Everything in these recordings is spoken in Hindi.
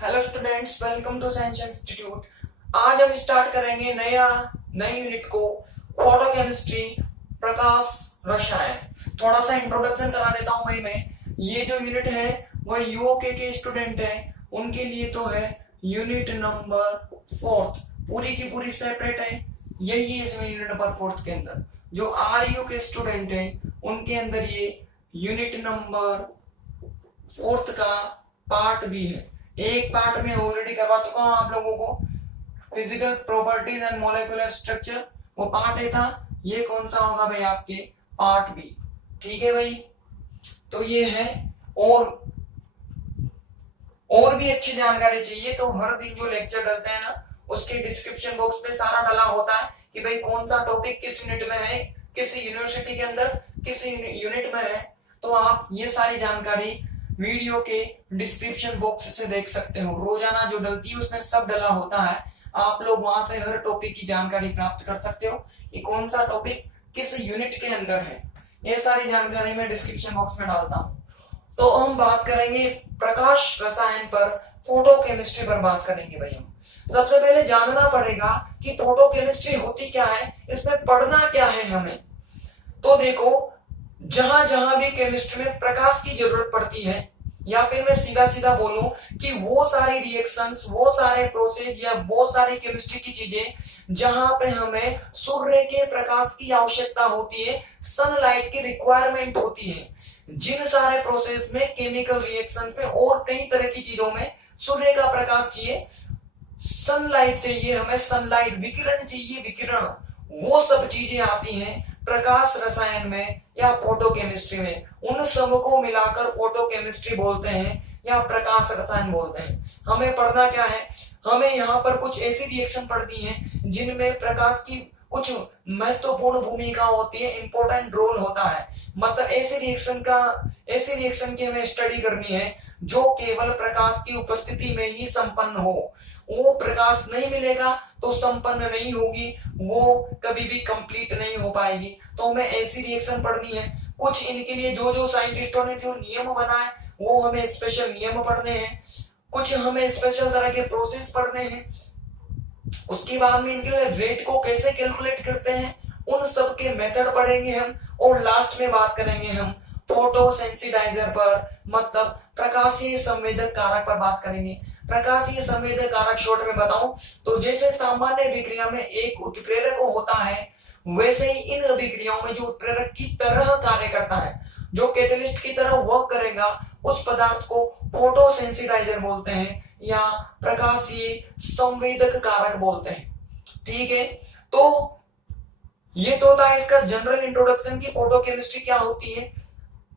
Hello students, welcome to science institute. आज हम स्टार्ट करेंगे नई यूनिट को, फोटो केमिस्ट्री, प्रकाश रसायन। थोड़ा सा इंट्रोडक्शन करा देता हूं भाई मैं। ये जो यूनिट है वो यूओके के स्टूडेंट है, उनके लिए तो है यूनिट नंबर 4, पूरी की पूरी सेपरेट है। यही है इसमें यूनिट नंबर 4 के अंदर। जो आरयू के स्टूडेंट है उनके अंदर ये यूनिट नंबर 4 का पार्ट भी है। एक पार्ट में ऑलरेडी करवा चुका हूं आप लोगों को, physical properties and molecular structure, वो पार्ट ए था। ये कौन सा होगा भाई? आपके पार्ट बी। ठीक है भाई, तो ये है। और भी अच्छी जानकारी चाहिए तो हर दिन जो लेक्चर डलते हैं ना, उसके डिस्क्रिप्शन बॉक्स में सारा डला होता है कि भाई कौन सा टॉपिक किस यूनिट में है, किस यूनिवर्सिटी के अंदर किस यूनिट में है। तो आप ये सारी जानकारी वीडियो के डिस्क्रिप्शन बॉक्स से देख सकते हो। रोजाना जो डलती है उसमें सब डला होता है, आप लोग वहां से हर टॉपिक की जानकारी प्राप्त कर सकते हो कि कौन सा टॉपिक किस यूनिट के अंदर है। ये सारी जानकारी मैं डिस्क्रिप्शन बॉक्स में डालता हूं। तो हम बात करेंगे प्रकाश रसायन पर, फोटो केमिस्ट्री पर बात करेंगे भाई। हम सबसे पहले जानना पड़ेगा कि फोटो केमिस्ट्री होती क्या है, इसमें पढ़ना क्या है हमें। तो देखो, जहां जहां भी केमिस्ट्री में प्रकाश की जरूरत पड़ती है, या फिर मैं सीधा सीधा बोलूं कि वो सारी रिएक्शंस, वो सारे प्रोसेस या वो सारी केमिस्ट्री की चीजें जहां पे हमें सूर्य के प्रकाश की आवश्यकता होती है, सनलाइट की रिक्वायरमेंट होती है, जिन सारे प्रोसेस में, केमिकल रिएक्शन में और कई तरह की चीजों में सूर्य का प्रकाश चाहिए, सनलाइट चाहिए, हमें सनलाइट विकिरण चाहिए, विकिरण, वो सब चीजें आती हैं प्रकाश रसायन में या फोटो केमिस्ट्री में। उन सब को मिलाकर फोटो केमिस्ट्री बोलते हैं या प्रकाश रसायन बोलते हैं। हमें पढ़ना क्या है? हमें यहाँ पर कुछ ऐसी रिएक्शन पढ़नी है जिनमें प्रकाश की कुछ महत्वपूर्ण भूमिका होती है, इंपॉर्टेंट रोल होता है। मतलब ऐसे रिएक्शन की हमें स्टडी करनी है जो केवल प्रकाश की उपस्थिति में ही संपन्न हो। वो प्रकाश नहीं मिलेगा तो संपन्न नहीं होगी, वो कभी भी कंप्लीट नहीं हो पाएगी। तो हमें ऐसी रिएक्शन पढ़नी है। कुछ इनके लिए जो जो साइंटिस्टों ने जो नियम बनाए वो हमें स्पेशल नियम पढ़ने हैं, कुछ हमें स्पेशल तरह के प्रोसेस पढ़ने हैं। उसके बाद में इनके लिए रेट को कैसे कैलकुलेट करते हैं, उन सब के मेथड पढ़ेंगे हम। और लास्ट में बात करेंगे हम फोटो सेंसिटाइजर पर, मतलब प्रकाशीय संवेदक कारक पर बात करेंगे। प्रकाशीय संवेदक कारक शॉर्ट में बताऊं तो जैसे सामान्य विक्रिया में एक उत्प्रेरक होता है, वैसे ही इन अभिक्रियाओं में जो उत्प्रेरक की तरह कार्य करता है, जो कैटलिस्ट की तरह वर्क करेगा, उस पदार्थ को फोटो सेंसिटाइजर बोलते हैं या प्रकाशीय संवेदक कारक बोलते हैं। ठीक है, तो ये तो था इसका जनरल इंट्रोडक्शन की फोटो केमिस्ट्री क्या होती है।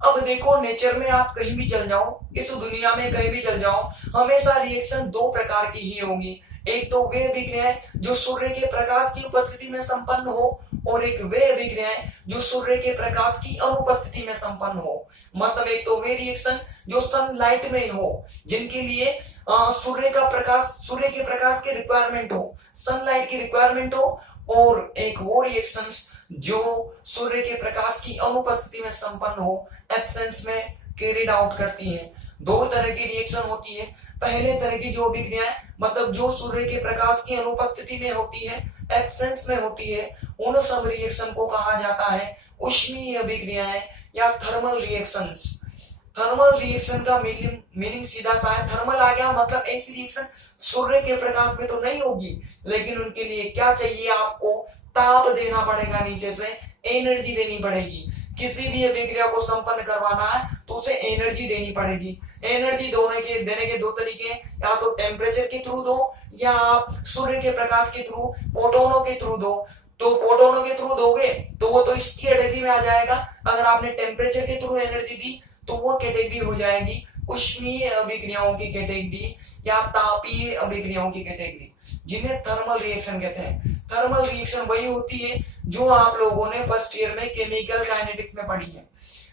अब देखो, नेचर में आप कहीं भी चल जाओ, इस दुनिया में कहीं भी चल जाओ, हमेशा रिएक्शन दो प्रकार की ही होंगी। एक तो वे अभिक्रियाएं जो सूर्य के प्रकाश की उपस्थिति में संपन्न हो, और एक वे अभिक्रियाएं जो सूर्य के प्रकाश की अनुपस्थिति में संपन्न हो। मतलब एक तो वे रिएक्शन जो सनलाइट में हो, जिनके लिए सूर्य के प्रकाश की रिक्वायरमेंट हो, सनलाइट की रिक्वायरमेंट हो, और एक वो रिएक्शंस जो सूर्य के प्रकाश की अनुपस्थिति में संपन्न हो, एब्सेंस में कैरिड आउट करती है। दो तरह की रिएक्शन होती है। पहले तरह की जो अभिक्रियाएं, मतलब जो सूर्य के प्रकाश की अनुपस्थिति में होती है, एब्सेंस में होती है, उन सब रिएक्शन को कहा जाता है ऊष्मीय अभिक्रियाएं या थर्मल रिएक्शंस। थर्मल रिएक्शन का मीनिंग सीधा सा है, थर्मल आ गया मतलब ऐसी रिएक्शन सूर्य के प्रकाश में तो नहीं होगी, लेकिन उनके लिए क्या चाहिए? आपको ताप देना पड़ेगा, नीचे से एनर्जी देनी पड़ेगी। किसी भी अभिक्रिया को संपन्न करवाना है तो उसे एनर्जी देनी पड़ेगी। एनर्जी देने के दो तरीके, या तो टेम्परेचर के थ्रू दो, या आप सूर्य के प्रकाश के थ्रू, फोटोनों के थ्रू दो। तो फोटोनों के थ्रू दोगे तो वो तो इसकी कैटेगरी में आ जाएगा। अगर आपने टेम्परेचर के थ्रू एनर्जी दी तो वो कैटेगरी हो जाएगी ऊष्मीय अभिक्रियाओं की कैटेगरी या तापीय अभिक्रियाओं की कैटेगरी, जिन्हें थर्मल रिएक्शन कहते हैं। थर्मल रिएक्शन वही होती है जो आप लोगों ने फर्स्ट ईयर में केमिकल काइनेटिक्स में पढ़ी है।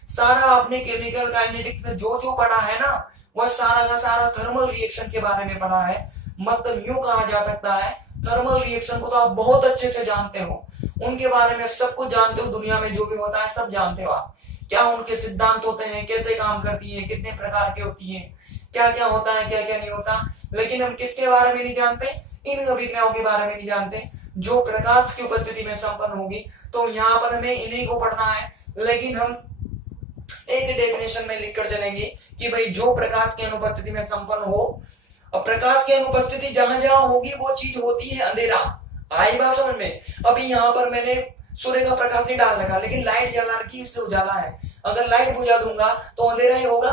सारा आपने केमिकल काइनेटिक्स में जो जो पढ़ा है ना, वह सारा का सारा थर्मल रिएक्शन के बारे में पढ़ा है। मतलब यूं कहा जा सकता है, थर्मल रिएक्शन को तो आप बहुत अच्छे से जानते हो, उनके बारे में सब कुछ जानते हो, दुनिया में जो भी होता है सब जानते हो आप। क्या उनके सिद्धांत होते हैं, कैसे काम करती है, कितने प्रकार की होती है, क्या क्या होता है, क्या क्या नहीं होता। लेकिन हम किसके बारे में नहीं जानते, इन अभिक्रियाओं के बारे में नहीं जानते जो प्रकाश की उपस्थिति में संपन्न होगी। तो यहाँ पर हमें इन्हीं को पढ़ना है। लेकिन हम एक डेफिनेशन में लिखकर चलेंगे कि भाई जो प्रकाश की अनुपस्थिति में संपन्न हो, अब प्रकाश की अनुपस्थिति जहां जहां होगी वो चीज होती है अंधेरा। आई बात समझ में। अभी यहाँ पर मैंने सूर्य का प्रकाश नहीं डाल रखा, लेकिन लाइट जला रखी, इससे उजाला है। अगर लाइट बुझा दूंगा तो अंधेरा ही होगा।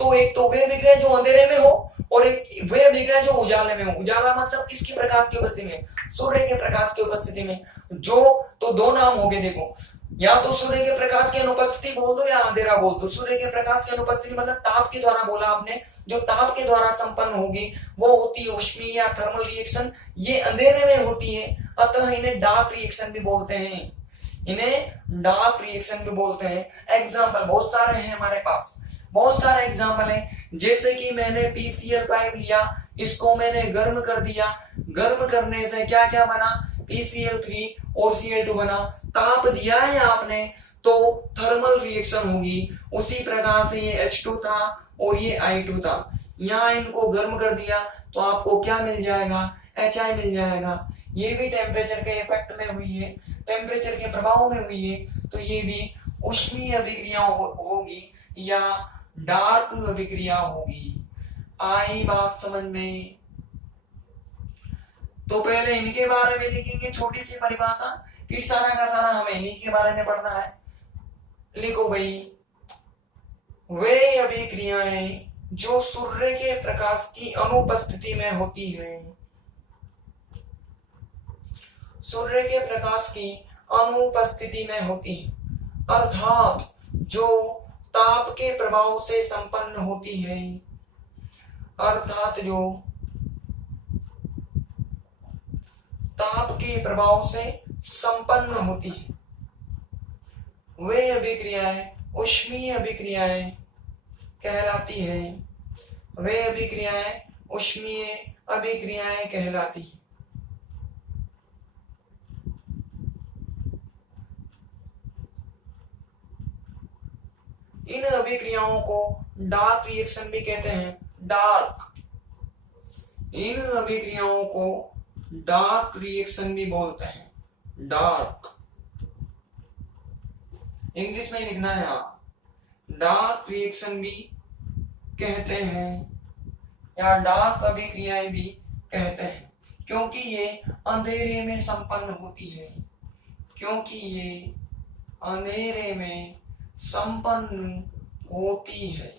तो एक तो वे विग्रह जो अंधेरे में हो और एक वे विग्रह जो उजाले में हो। उजाला मतलब किसकी प्रकाश की उपस्थिति में, सूर्य के प्रकाश की उपस्थिति में। जो तो दो नाम हो गए, देखो, या तो सूर्य के प्रकाश की अनुपस्थिति बोल दो या अंधेरा बोल दो। सूर्य के प्रकाश की अनुपस्थिति मतलब ताप के द्वारा बोला आपने, जो ताप के द्वारा संपन्न होगी वो होती है ऊष्मीय या थर्मल रिएक्शन। ये अंधेरे में होती है, अतः इन्हें डार्क रिएक्शन भी बोलते हैं, इन्हें डार्क रिएक्शन भी बोलते हैं। एग्जाम्पल बहुत सारे हैं हमारे पास, बहुत सारे एग्जाम्पल हैं। जैसे कि मैंने PCl5 लिया, इसको मैंने गर्म कर दिया, गर्म करने से क्या क्या बना, PCl3 और Cl2 बना। ताप दिया है आपने तो थर्मल रिएक्शन होगी। उसी प्रकार से ये H2 था और ये I2 था, यहाँ इनको गर्म कर दिया तो आपको क्या मिल जाएगा, HI मिल जाएगा। ये भी टेम्परेचर के इफेक्ट में हुई है, टेम्परेचर के प्रभाव में हुई है, तो ये भी ऊष्मीय अभिक्रिया होगी या डार्क अभिक्रिया होगी। आई बात समझ में। तो पहले इनके बारे में लिखेंगे छोटी सी परिभाषा, फिर सारा का सारा हमें इन्हीं के बारे में पढ़ना है। लिखो भाई, वे अभिक्रियाएं जो सूर्य के प्रकाश की अनुपस्थिति में होती है, सूर्य के प्रकाश की अनुपस्थिति में होती है, अर्थात जो ताप के प्रभाव से संपन्न होती है, अर्थात जो ताप के प्रभाव से संपन्न होती है, वे अभिक्रियाएं ऊष्मीय अभिक्रियाएं कहलाती हैं। वे अभिक्रियाएं ऊष्मीय अभिक्रियाएं कहलाती हैं। इन अभिक्रियाओं को डार्क रिएक्शन भी कहते हैं। डार्क, इन अभिक्रियाओं को डार्क रिएक्शन भी बोलते हैं। डार्क इंग्लिश में लिखना है आप, डार्क रिएक्शन भी कहते हैं या डार्क अभिक्रियाएं भी कहते हैं, क्योंकि ये अंधेरे में संपन्न होती है, क्योंकि ये अंधेरे में संपन्न होती है,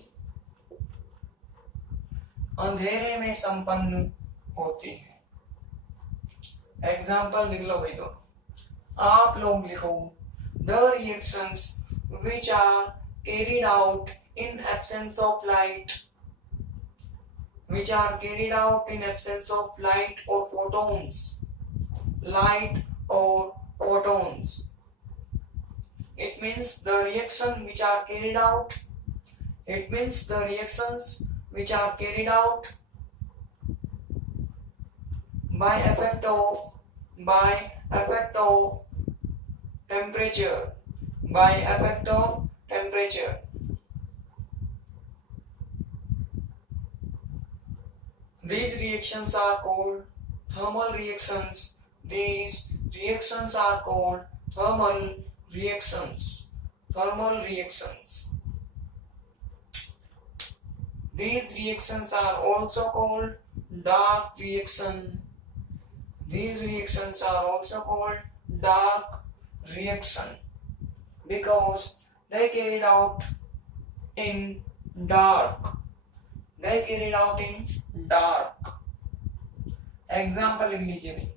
अंधेरे में संपन्न होती है। एग्जाम्पल लिख लो भाई, तो आप लोग लिखो, the reactions which are carried out in absence of light, which are carried out in absence of light or photons, light or photons. It means the reaction which are carried out, it means the reactions which are carried out by effect of temperature, by effect of temperature. These reactions are called thermal reactions. These reactions are called thermal reactions. Thermal reactions. These reactions are also called dark reaction. These reactions are also called dark reaction because they carried out in dark. They carried out in dark. Example लिख लीजिए भाई,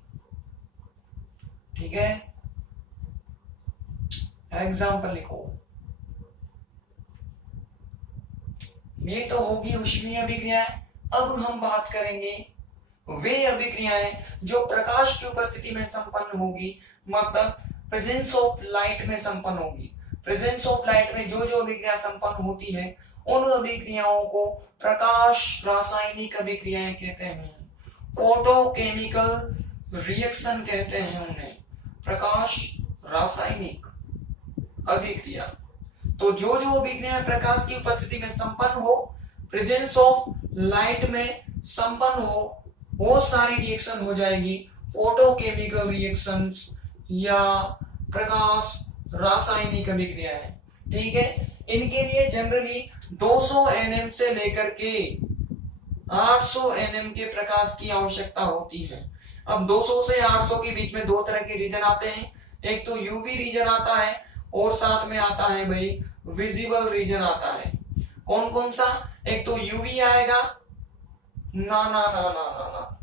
ठीक है। एग्जाम्पल लिखो, ये तो होगी ऊष्मीय अभिक्रियाएं। अब हम बात करेंगे वे अभिक्रियाएं जो प्रकाश की उपस्थिति में संपन्न होगी, मतलब प्रेजेंस ऑफ लाइट में संपन्न होगी। प्रेजेंस ऑफ लाइट में जो जो अभिक्रिया संपन्न होती है, उन अभिक्रियाओं को प्रकाश रासायनिक अभिक्रियाएं कहते हैं। फोटोकेमिकल रिएक्शन कहते हैं उन्हें, प्रकाश रासायनिक अभिक्रिया। तो जो जो अभिक्रियाएं प्रकाश की उपस्थिति में संपन्न हो, प्रेजेंस ऑफ लाइट में संपन्न हो, वो सारी रिएक्शन हो जाएगी फोटोकेमिकल रिएक्शंस या प्रकाश रासायनिक अभिक्रियाएं। ठीक है, इनके लिए जनरली 200 nm से लेकर के 800 nm के प्रकाश की आवश्यकता होती है। अब 200 से 800 के बीच में दो तरह के रीजन आते हैं, एक तो यूवी रीजन आता है और साथ में आता है भाई विजिबल रीजन आता है। कौन कौन सा? एक तो यूवी आएगा, ना ना ना ना ना ना,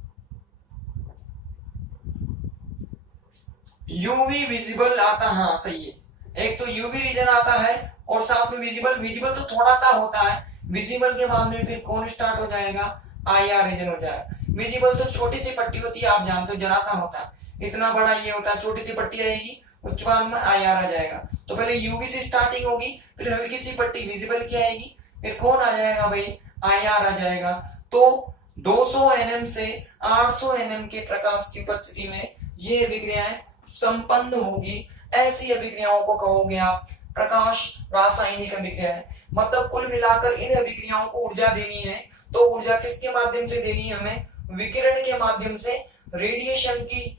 यूवी विजिबल आता, हाँ सही है। एक तो यूवी रीजन आता है और साथ में विजिबल। विजिबल तो थोड़ा सा होता है, विजिबल के बाद में फिर कौन स्टार्ट हो जाएगा? आईआर रीजन हो जाएगा। विजिबल तो छोटी सी पट्टी होती है, आप जानते हो, जरा सा होता है, इतना बड़ा ये होता है, छोटी सी पट्टी आएगी, उसके बाद में आईआर आ जाएगा। तो पहले यूवी से स्टार्टिंग होगी, फिर हल्की सी पट्टी विजिबल की आएगी, फिर कौन आ जाएगा भाई? आईआर आ जाएगा। तो 200 nm से 800 nm के प्रकाश की उपस्थिति में ये अभिक्रियाएं संपन्न होगी। ऐसी अभिक्रियाओं को कहोगे आप प्रकाश रासायनिक अभिक्रियाएं। मतलब कुल मिलाकर इन अभिक्रियाओं को ऊर्जा देनी है, तो ऊर्जा किसके माध्यम से देनी है? हमें विकिरण के माध्यम से, रेडिएशन की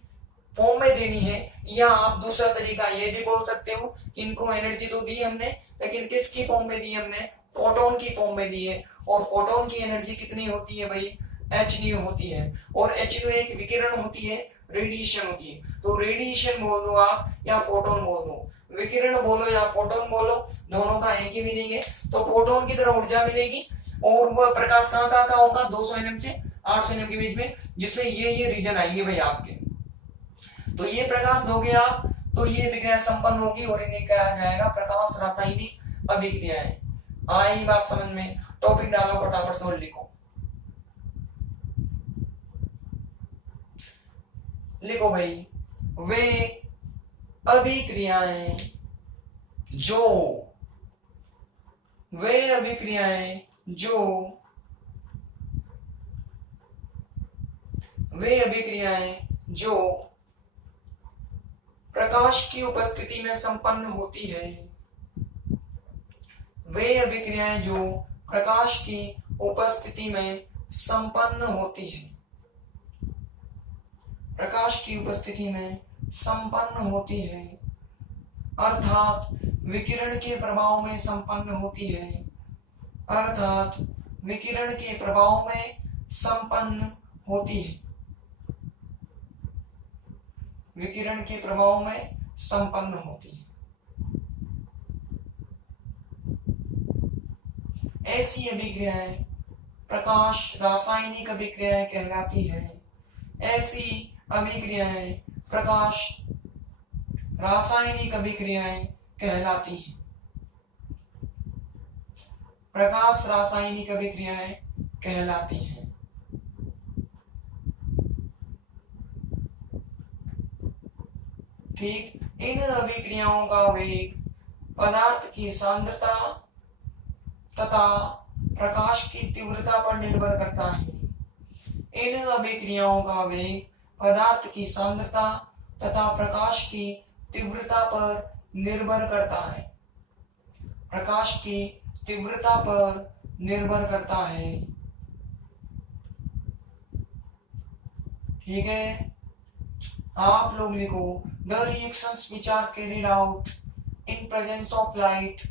फॉर्म में देनी है। या आप दूसरा तरीका ये भी बोल सकते हो कि इनको एनर्जी तो दी हमने, लेकिन किसकी फॉर्म में दी हमने? फोटोन की फॉर्म में दी है। और फोटोन की एनर्जी कितनी होती है भाई? hν होती है। और hν एक विकिरण होती है, रेडिएशन होती है। तो रेडिएशन बोल दो आप या फोटोन बोल दो, विकिरण बोलो या फोटोन बोलो, दोनों का एक ही मीनिंग है। तो फोटोन की तरह ऊर्जा मिलेगी और वह प्रकाश कहाँ कहाँ का होगा? 200 nm से 800 nm के बीच में, जिसमें ये रीजन आएंगे भाई आपके। तो ये प्रकाश दोगे आप तो ये अभिक्रिया संपन्न होगी और इन्हें कहा जाएगा प्रकाश रासायनिक अभिक्रियाएं। आई बात समझ में? टॉपिक डालो, फटाफट से लिखो। लिखो भाई, वे अभिक्रियाएं जो, वे अभिक्रियाएं जो, वे अभिक्रियाएं जो प्रकाश की उपस्थिति में संपन्न होती है, वे अभिक्रियाएं जो प्रकाश की उपस्थिति में संपन्न होती है, प्रकाश की उपस्थिति में संपन्न होती है, अर्थात विकिरण के प्रभाव में संपन्न होती है, अर्थात विकिरण के प्रभाव में संपन्न होती है, विकिरण के प्रभाव में संपन्न होती है। ऐसी अभिक्रियाएं प्रकाश रासायनिक अभिक्रियाएं कहलाती है। ऐसी अभिक्रियाएं प्रकाश रासायनिक अभिक्रियाएं कहलाती हैं। प्रकाश रासायनिक अभिक्रियाएं कहलाती हैं। ठीक, इन अभिक्रियाओं का वेग पदार्थ की सांद्रता तथा प्रकाश की तीव्रता पर निर्भर करता है। इन अभिक्रियाओं का वेग पदार्थ की सांद्रता तथा प्रकाश की तीव्रता पर निर्भर करता है। प्रकाश की तीव्रता पर निर्भर करता है। ठीक है, आप लोग लिखो, the reactions which are carried out in presence of light,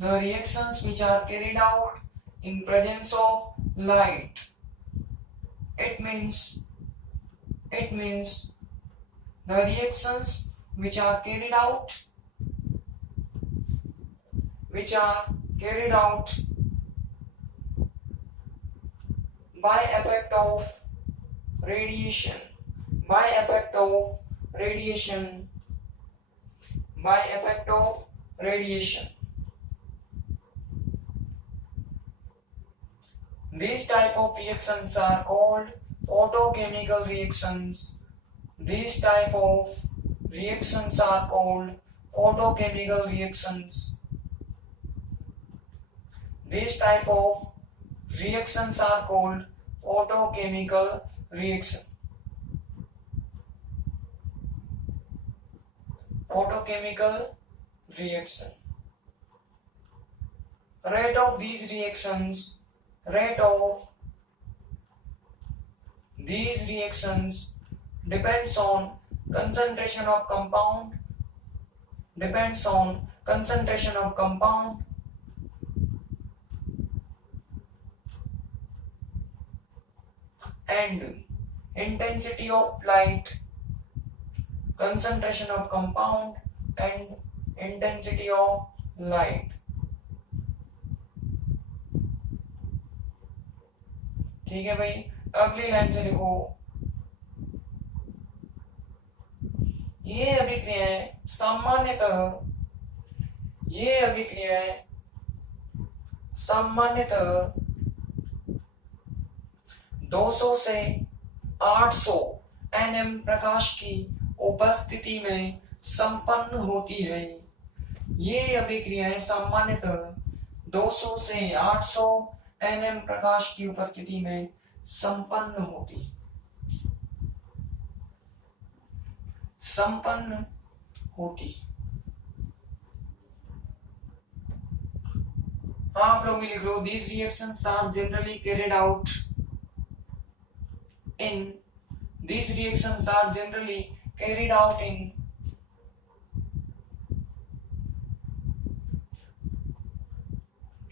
the reactions which are carried out in presence of light, it means the reactions which are carried out by effect of radiation, by effect of radiation. These type of reactions are called photochemical reactions. These type of reactions are called photochemical reactions. These type of reactions are called photochemical reaction. Photochemical reaction. rate of these reactions depends on concentration of compound and intensity of light. Concentration of compound and intensity of light. ठीक है भाई, अगली लाइन से लिखो, ये अभिक्रियाएं सामान्यतः 200 से 800 nm प्रकाश की उपस्थिति में संपन्न होती है। ये अभिक्रियाएं सामान्यतः 200 से 800 nm प्रकाश की उपस्थिति में संपन्न होती। आप लोग भी लिख लो, these reactions are generally carried out in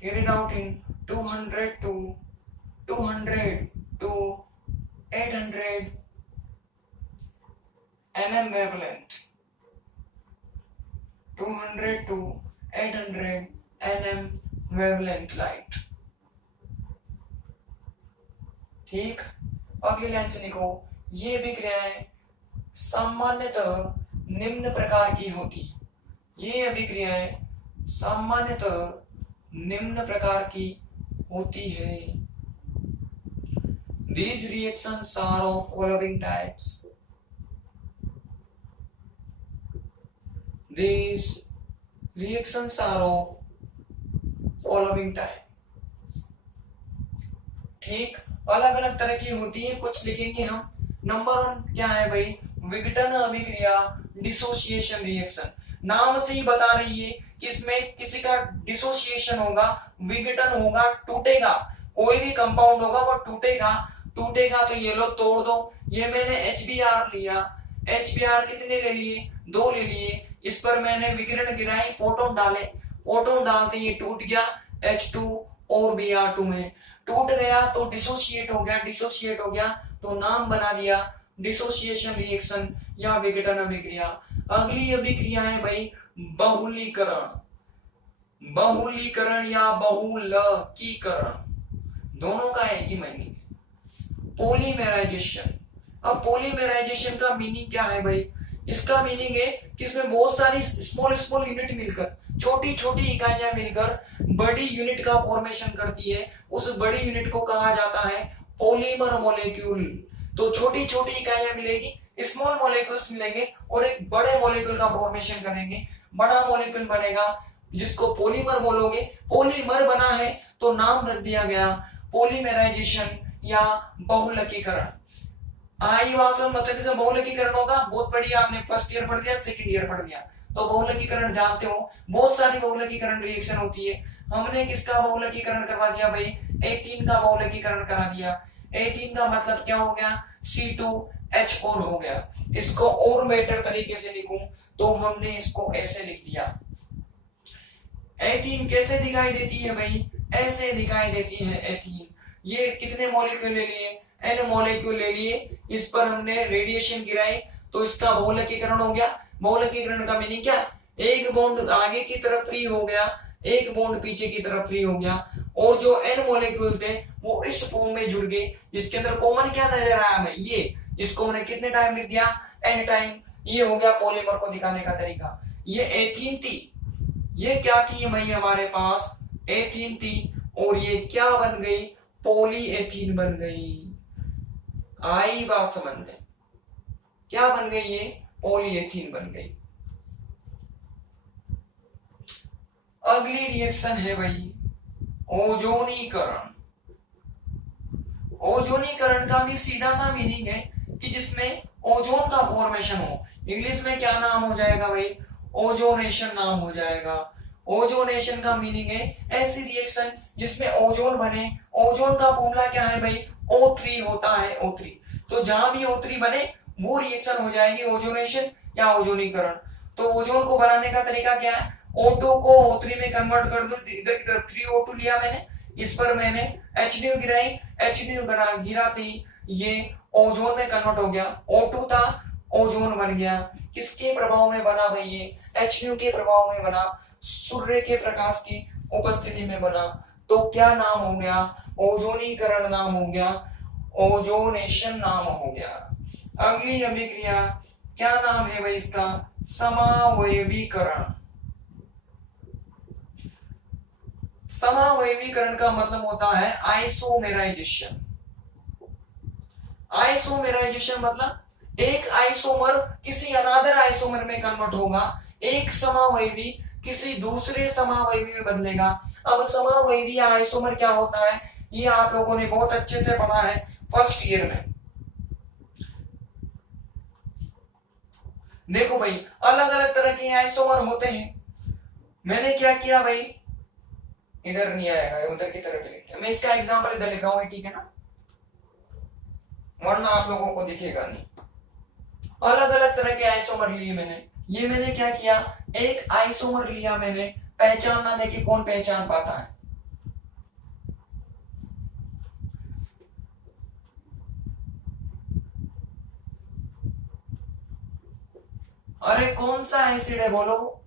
carried out in 200 to 800 nm wavelength. 200 to 800 nm wavelength light. ठीक, अगली लाइन से लिखो, ये अभिक्रियाएं सामान्यतः निम्न प्रकार की होती। ये अभिक्रियाएं सामान्यतः निम्न प्रकार की होती है। These reactions are of following types. These reactions are of following type. ठीक, अलग अलग तरह की होती है, कुछ लिखेंगे हम। नंबर 1 क्या है भाई? विघटन अभिक्रिया, डिसोसिएशन रिएक्शन। नाम से ही बता रही है कि इसमें किसी का डिसोसिएशन होगा, विघटन होगा, टूटेगा। कोई भी कंपाउंड होगा वो टूटेगा तो ये लो तोड़ दो। ये मैंने HBr लिया, HBr कितने ले लिए? 2 ले लिए। इस पर मैंने विकिरण गिराई, फोटोन डालते ये टूट गया, H2 और Br2 में टूट गया तो डिसोसिएट हो गया तो नाम बना दिया डिसोसिएशन रिएक्शन या विघटन अभिक्रिया। अगली अभिक्रिया है भाई बहुलीकरण या बहुलकीकरण। दोनों का एक ही मीनिंग। पॉलीमेराइजेशन। अब पॉलीमेराइजेशन का मीनिंग क्या है भाई? इसका मीनिंग है कि इसमें बहुत सारी स्मॉल यूनिट मिलकर, छोटी इकाइयां मिलकर बड़ी यूनिट का फॉर्मेशन करती है। उस बड़ी यूनिट को कहा जाता है पॉलीमर मॉलिक्यूल। तो छोटी इकाइयां मिलेगी, स्मॉल मॉलिक्यूल्स मिलेंगे और एक बड़े मॉलिक्यूल का फॉर्मेशन करेंगे। बड़ा मॉलिक्यूल बनेगा जिसको पॉलीमर बोलोगे। पॉलीमर बना है तो नाम रख दिया गया पॉलीमेराइजेशन या बहुलकीकरण। आई बात समझ, मतलब जैसे बहुलकीकरण होगा, बहुत बढ़िया, आपने फर्स्ट ईयर पढ़ लिया, सेकंड ईयर पढ़ लिया तो बहुलकीकरण जानते हो। बहुत सारी बहुलकीकरण रिएक्शन होती है। हमने किसका बहुलकीकरण करवा दिया भाई? एथीन का बहुलकीकरण करा दिया। एथीन का मतलब क्या हो गया? C2H4 हो गया। इसको और बेटर तरीके से लिखूं तो हमने इसको ऐसे लिख दिया। एथीन कैसे दिखाई देती है भाई? ऐसे दिखाई देती है एथीन। ये कितने मॉलिक्यूल ले लिए? N मॉलिक्यूल ले लिए। इस पर हमने रेडिएशन गिराई तो इसका बहुलकीकरण हो गया। बहुलकीकरण का मीनिंग क्या? एक बॉन्ड आगे की तरफ फ्री हो गया, एक बॉन्ड पीछे की तरफ फ्री हो गया और जो N मॉलिक्यूल थे वो इस फॉर्म में जुड़ गए जिसके अंदर कॉमन क्या नजर आया हमें? ये। इसको मैंने कितने टाइम लिख दिया? N time. ये हो गया पॉलीमर को दिखाने का तरीका। ये एथीन थी। ये क्या थी भाई? हमारे पास एथीन थी और ये क्या बन गई? पॉलीएथीन बन गई। आई बात समझ में? क्या बन गई? ये पॉलीएथीन बन गई। अगली रिएक्शन है भाई ओजोनीकरण। ओजोनीकरण का भी सीधा सा मीनिंग है कि जिसमें ओजोन का फॉर्मेशन हो। इंग्लिश में क्या नाम हो जाएगा भाई? ओजोनेशन नाम हो जाएगा। ओजोनेशन का मीनिंग है ऐसी रिएक्शन जिसमें ओजोन बने। ओजोन का फॉर्मूला क्या है भाई, O3 होता है, O3। तो जहां भी O3 बने वो रिएक्शन हो जाएगी ओजोनेशन या ओजोनीकरण। तो ओजोन को बनाने का तरीका क्या है, O2 को O3 में कन्वर्ट कर दो। इधर की तरफ 3O2 लिया मैंने, इस पर मैंने HNO गिराई, HNO गिराती ये ओजोन में कन्वर्ट हो गया। O2 था, ओजोन बन गया। किसके प्रभाव में बना भाई ये, HNO के प्रभाव में बना, सूर्य के प्रकाश की उपस्थिति में बना। तो क्या नाम हो गया, ओजोनीकरण नाम हो गया, ओजोनेशन नाम हो गया। अगली अभिक्रिया क्या नाम है भाई इसका, समावयवीकरण। समावयवीकरण का मतलब होता है आइसोमेराइजेशन। आइसोमेराइजेशन मतलब एक आइसोमर किसी अनादर आइसोमर में कन्वर्ट होगा, एक समावयवी किसी दूसरे समावयवी में बदलेगा। अब समावयवी या आइसोमर क्या होता है, ये आप लोगों ने बहुत अच्छे से पढ़ा है फर्स्ट ईयर में। देखो भाई अलग अलग तरह के आइसोमर होते हैं। मैंने क्या किया भाई, इधर नहीं आएगा, उधर की तरफ लिखते हैं। मैं इसका एग्जांपल इधर लिख रहा हूं, ठीक है ना, वरना आप लोगों को दिखेगा नहीं। अलग अलग तरह के आइसोमर लिए मैंने। ये मैंने क्या किया, एक आइसोमर लिया मैंने, पहचानना नहीं कि कौन पहचान पाता है। अरे कौन सा एसिड है बोलो,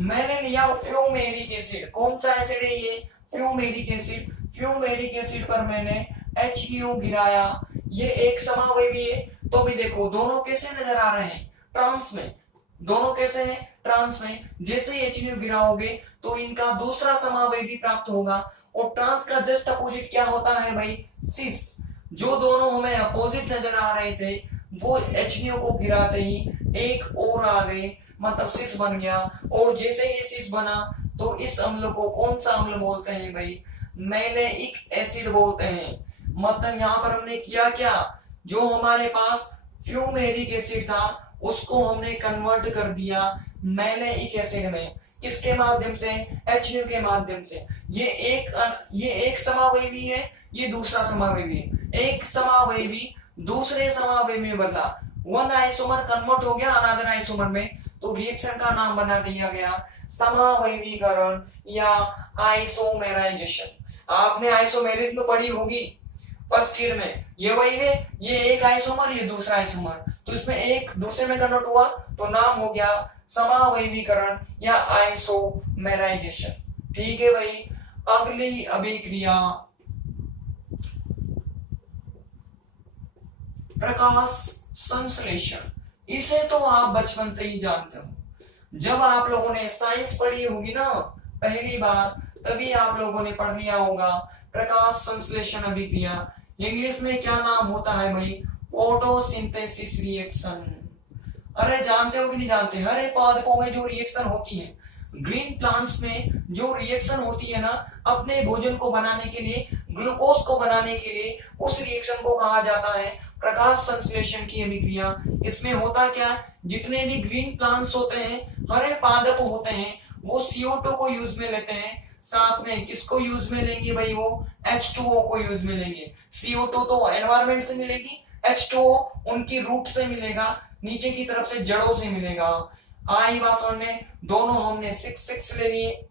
मैंने लिया फ्लूमेरिक एसिड। कौन सा एसिड है ये, फ्लूमेरिक एसिड। फ्लूमेरिक एसिड पर मैंने HNO गिराया, ये एक समावयवी है। तो भी देखो दोनों कैसे नजर आ रहे हैं, ट्रांस में। दोनों कैसे हैं, ट्रांस में। जैसे ही HNO गिराओगे तो इनका दूसरा समावयवी प्राप्त होगा। और ट्रांस का जस्ट अपोजिट क्या होता है भाई, सिस। जो दोनों हमें अपोजिट नजर आ रहे थे वो HNO को गिराते ही एक और आ गए, मतलब सिस बन गया। और जैसे ही सिस बना तो इस अम्ल को कौन सा अम्ल बोलते हैं भाई, मैलेइक एसिड बोलते हैं। मतलब यहां पर हमने किया क्या, जो हमारे पास फ्लूमेरिक एसिड था उसको हमने कन्वर्ट कर दिया मैलेइक एसिड में। किसके माध्यम से, HNO के माध्यम से। ये एक समावयवी है, ये दूसरा समावयवी है। एक समावयवी दूसरे समावयवी में बदला, वन आइसोमर कन्वर्ट हो गया अनदर आइसोमर में, तो रिएक्शन का नाम बना दिया गया समावयवीकरण या आइसोमेराइजेशन। आपने आइसोमेरिज्म पढ़ी होगी फर्स्ट ईयर में। ये वही है, ये एक आइसोमर, ये दूसरा आइसोमर, तो इसमें एक दूसरे में कन्वर्ट हुआ तो नाम हो गया समावयवीकरण या आइसोमेराइजेशन। ठीक है भाई। अगली अभिक्रिया प्रकाश संश्लेषण। इसे तो आप बचपन से ही जानते हो। जब आप लोगों ने साइंस पढ़ी होगी ना पहली बार, तभी आप लोगों ने पढ़ लिया होगा प्रकाश संश्लेषण अभिक्रिया। इंग्लिश में क्या नाम होता है भाई, फोटोसिंथेसिस रिएक्शन। अरे जानते हो कि नहीं जानते, हरे पादपों में जो रिएक्शन होती है, ग्रीन प्लांट्स में जो रिएक्शन होती है ना, अपने भोजन को बनाने के लिए, ग्लूकोज को बनाने के लिए, उस रिएक्शन को कहा जाता है प्रकाश संश्लेषण की अभिक्रिया। इसमें होता क्या, जितने भी ग्रीन प्लांट्स होते हैं, हरे पादप होते हैं, वो CO2 को यूज में लेते हैं। साथ में किसको यूज में लेंगे भाई, वो H2O को यूज में लेंगे। CO2 तो एनवायरमेंट से मिलेगी, H2O उनकी रूट से मिलेगा, नीचे की तरफ से जड़ों से मिलेगा। आई बात समझ में, दोनों हमने 6 ले लिए।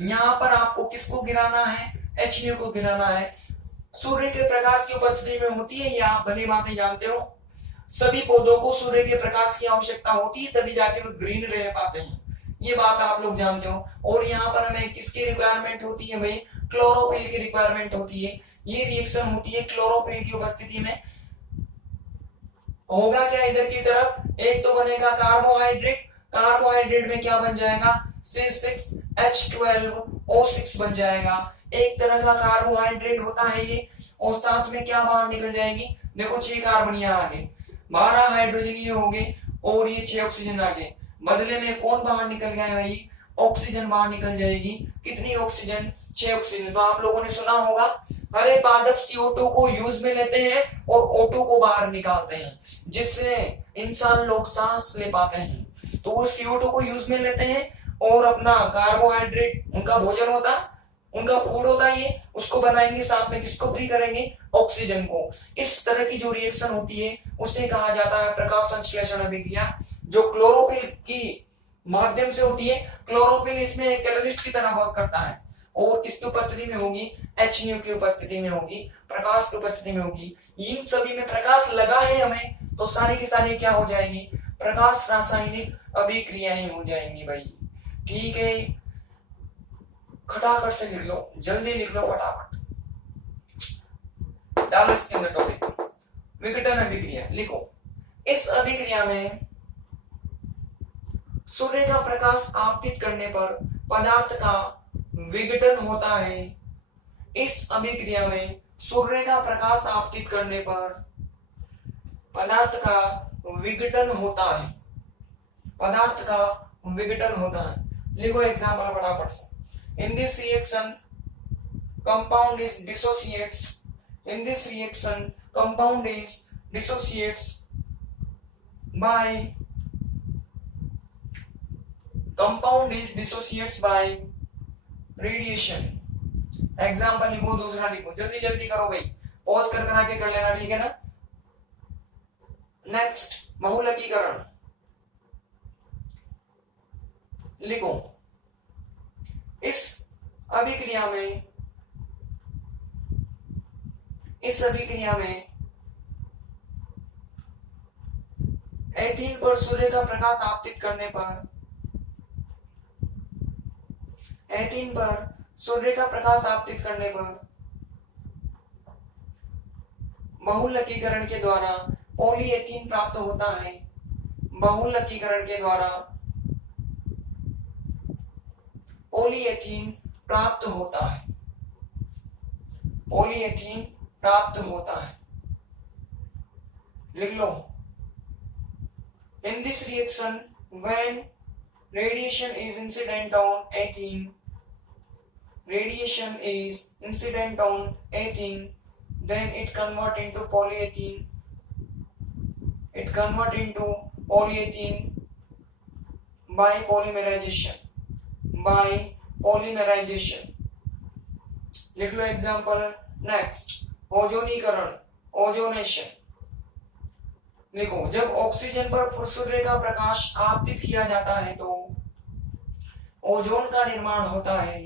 यहां पर आपको किसको गिराना है, HNO को गिराना है। सूर्य के प्रकाश की उपस्थिति में होती है, ये आप भली बातें जानते हो। सभी पौधों को सूर्य के प्रकाश की आवश्यकता होती है, तभी जाके वो ग्रीन रह पाते हैं, ये बात आप लोग जानते हो। और यहाँ पर हमें किसकी रिक्वायरमेंट होती है भाई, क्लोरोफिल की रिक्वायरमेंट होती है। ये रिएक्शन होती है क्लोरोफिल की उपस्थिति में। होगा क्या, इधर की तरफ एक तो बनेगा कार्बोहाइड्रेट, कार्बोहाइड्रेट में क्या बन जाएगा, C6H12O6 बन जाएगा। एक तरह का कार्बोहाइड्रेट होता है ये। और साथ में क्या बाहर निकल जाएगी, देखो 6 कार्बनिया आगे, 12 हाइड्रोजन ये हो गए, और ये 6 ऑक्सीजन आगे। बदले में कौन बाहर निकल गया है भाई, ऑक्सीजन बाहर निकल जाएगी। कितनी ऑक्सीजन, 6 ऑक्सीजन। तो आप लोगों ने सुना होगा हरे पादप CO2 को यूज में लेते हैं और O2 को बाहर निकालते हैं, जिससे इंसान लोग सांस ले पाते हैं। तो वो CO2 को यूज में लेते हैं और अपना कार्बोहाइड्रेट उनका भोजन होता, उनका फूड होता है, ये उसको बनाएंगे, साथ में किसको फ्री करेंगे, ऑक्सीजन को। इस तरह की जो रिएक्शन होती है उसे कहा जाता है प्रकाश संश्लेषण अभिक्रिया, जो क्लोरोफिल की माध्यम से होती है। क्लोरोफिल इसमें एक कैटलिस्ट की तरह वर्क करता है और किसकी उपस्थिति में होगी, HNO की उपस्थिति में होगी, प्रकाश की उपस्थिति में होगी। इन सभी में प्रकाश लगा है हमें तो सारी की सारी क्या हो जाएगी, प्रकाश रासायनिक अभिक्रियाएं हो जाएंगी भाई। ठीक है, खटाखट से लिख लो, जल्दी लिख लो, फटाफट डालो इसके अंदर टॉपिक, विघटन अभिक्रिया लिखो। इस अभिक्रिया में सूर्य का प्रकाश आपतित करने पर पदार्थ का विघटन होता है। इस अभिक्रिया में सूर्य का प्रकाश आपतित करने पर पदार्थ का विघटन होता है, पदार्थ का विघटन होता है। लिखो एग्जाम्पल फटाफट से। In this reaction, compound is dissociates. In this reaction, compound is dissociates by radiation. Example लिखो, दूसरा लिखो, जल्दी जल्दी करो भाई, पॉज कर आके कर लेना, ठीक है ना। नेक्स्ट, बहुलकीकरण लिखो। इस अभिक्रिया में एथीन पर सूर्य का प्रकाश आपतित करने पर, एथीन पर सूर्य का प्रकाश आपतित करने पर बहुलकीकरण के द्वारा पॉलीएथीन प्राप्त होता है। बहुलकीकरण के द्वारा पॉलीएथीन प्राप्त होता है, पॉलीएथीन प्राप्त होता है। लिख लो। In this reaction, when radiation is incident on ethene, radiation is incident on ethene, then it convert into polyethene. It convert into polyethene by polymerization. By polymerization. लिख लो एग्जाम्पल। नेक्स्ट, ओजोनीकरण, ओजोनेशन लिखो। जब ऑक्सीजन पर सूर्य का प्रकाश आपतित किया जाता है तो ओजोन का निर्माण होता है।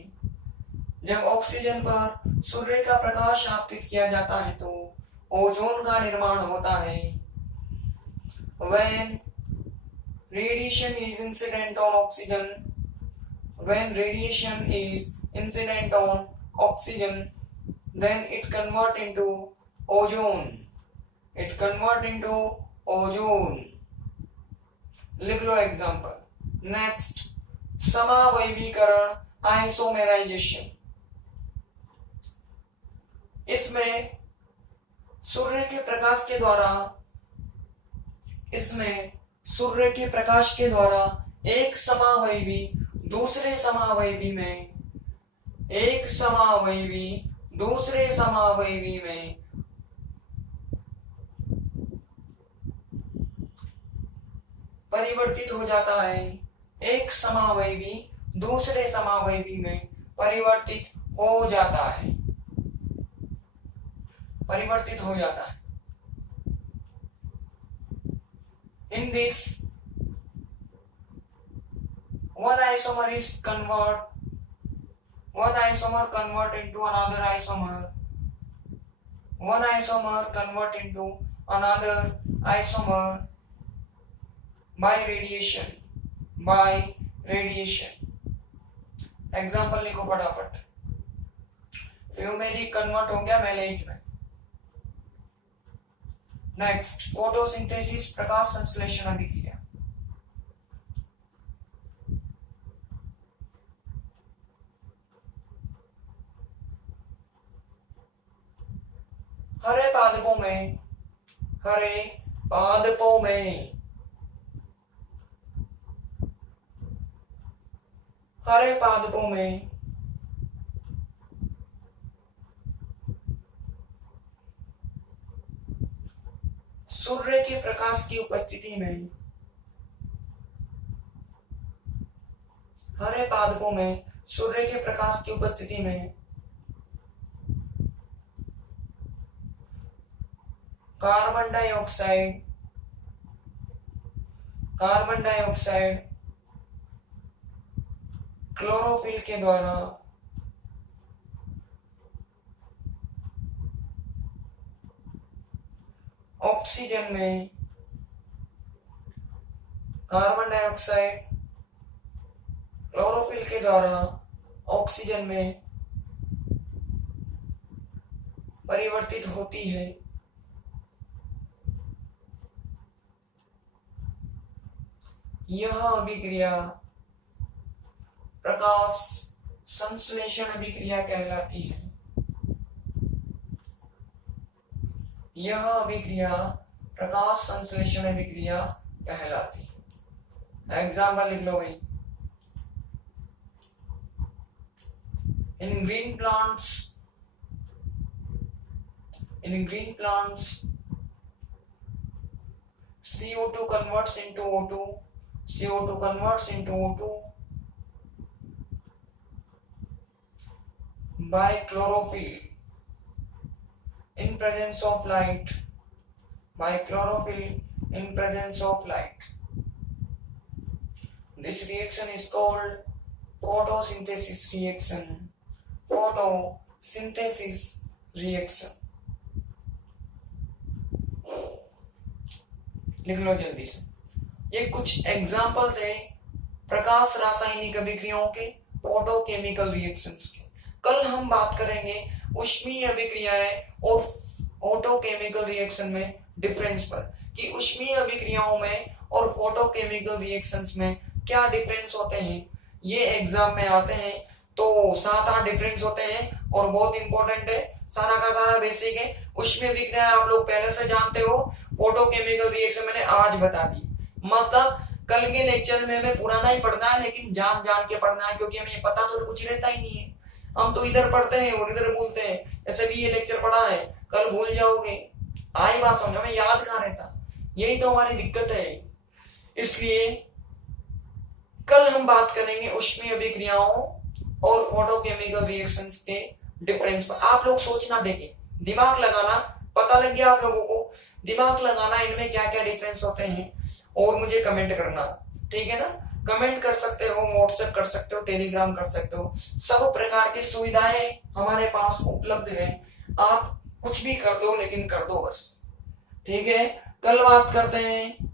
जब ऑक्सीजन पर सूर्य का प्रकाश आपतित किया जाता है तो ओजोन का निर्माण होता है। When radiation is incident on oxygen, when radiation is incident on oxygen, then it convert into ozone. It convert into ozone. लिख लो एग्जाम्पल। नेक्स्ट, समावयवीकरण, आइसोमेराइजेशन। इसमें सूर्य के प्रकाश के द्वारा, इसमें सूर्य के प्रकाश के द्वारा एक समावयवी दूसरे समावयवी में, एक समावयवी दूसरे समावयवी में परिवर्तित हो जाता है। एक समावयवी दूसरे समावयवी में परिवर्तित हो जाता है, परिवर्तित हो जाता है। In this, one isomer convert into another isomer. One isomer convert into another isomer by radiation. By radiation. Example लिखो फटाफट। फ्यूमेरिक कन्वर्ट हो गया मैलेट में। नेक्स्ट, फोटोसिंथेसिस, प्रकाश संश्लेषण अभिक्रिया। हरे पादपों में, हरे पादपों में, हरे पादपों में सूर्य के प्रकाश की उपस्थिति में, हरे पादपों में सूर्य के प्रकाश की उपस्थिति में कार्बन डाइऑक्साइड क्लोरोफिल के द्वारा ऑक्सीजन में कार्बन डाइऑक्साइड क्लोरोफिल के द्वारा ऑक्सीजन में परिवर्तित होती है। यह अभिक्रिया प्रकाश संश्लेषण अभिक्रिया कहलाती है। यह अभिक्रिया प्रकाश संश्लेषण अभिक्रिया कहलाती है। एग्जाम्पल लिख लो भाई। इन green plants CO2 converts into O2 by chlorophyll in presence of light. This reaction is called photosynthesis reaction. लिख लो जल्दी से। ये कुछ एग्जाम्पल थे प्रकाश रासायनिक अभिक्रियाओं के, फोटोकेमिकल रिएक्शंस के। कल हम बात करेंगे ऊष्मीय अभिक्रियाएं और फोटोकेमिकल रिएक्शन में डिफरेंस पर, कि ऊष्मीय अभिक्रियाओं में और फोटोकेमिकल रिएक्शंस में क्या डिफरेंस होते हैं। ये एग्जाम में आते हैं तो 7-8 डिफरेंस होते हैं और बहुत इंपॉर्टेंट है, सारा का सारा बेसिक है। ऊष्मीय अभिक्रिया आप लोग पहले से जानते हो, फोटोकेमिकल रिएक्शन मैंने आज बता दी। मतलब कल के लेक्चर में हमें पुराना ही पढ़ना है, लेकिन जान के पढ़ना है, क्योंकि हमें पता तो कुछ रहता ही नहीं है। हम तो इधर पढ़ते हैं और इधर भूलते हैं। ऐसे भी ये लेक्चर पढ़ा है, कल भूल जाओगे। आई बात समझो, हमें याद कहाँ रहता, यही तो हमारी दिक्कत है। इसलिए कल हम बात करेंगे ऊष्मीय अभिक्रियाओं और फोटोकेमिकल रिएक्शंस के डिफरेंस पर। आप लोग सोचना, देखें, दिमाग लगाना, पता लग गया आप लोगों को, दिमाग लगाना इनमें क्या क्या डिफरेंस होते हैं, और मुझे कमेंट करना, ठीक है ना। कमेंट कर सकते हो, व्हाट्सएप कर सकते हो, टेलीग्राम कर सकते हो, सब प्रकार की सुविधाएं हमारे पास उपलब्ध है। आप कुछ भी कर दो, लेकिन कर दो बस, ठीक है। कल बात करते हैं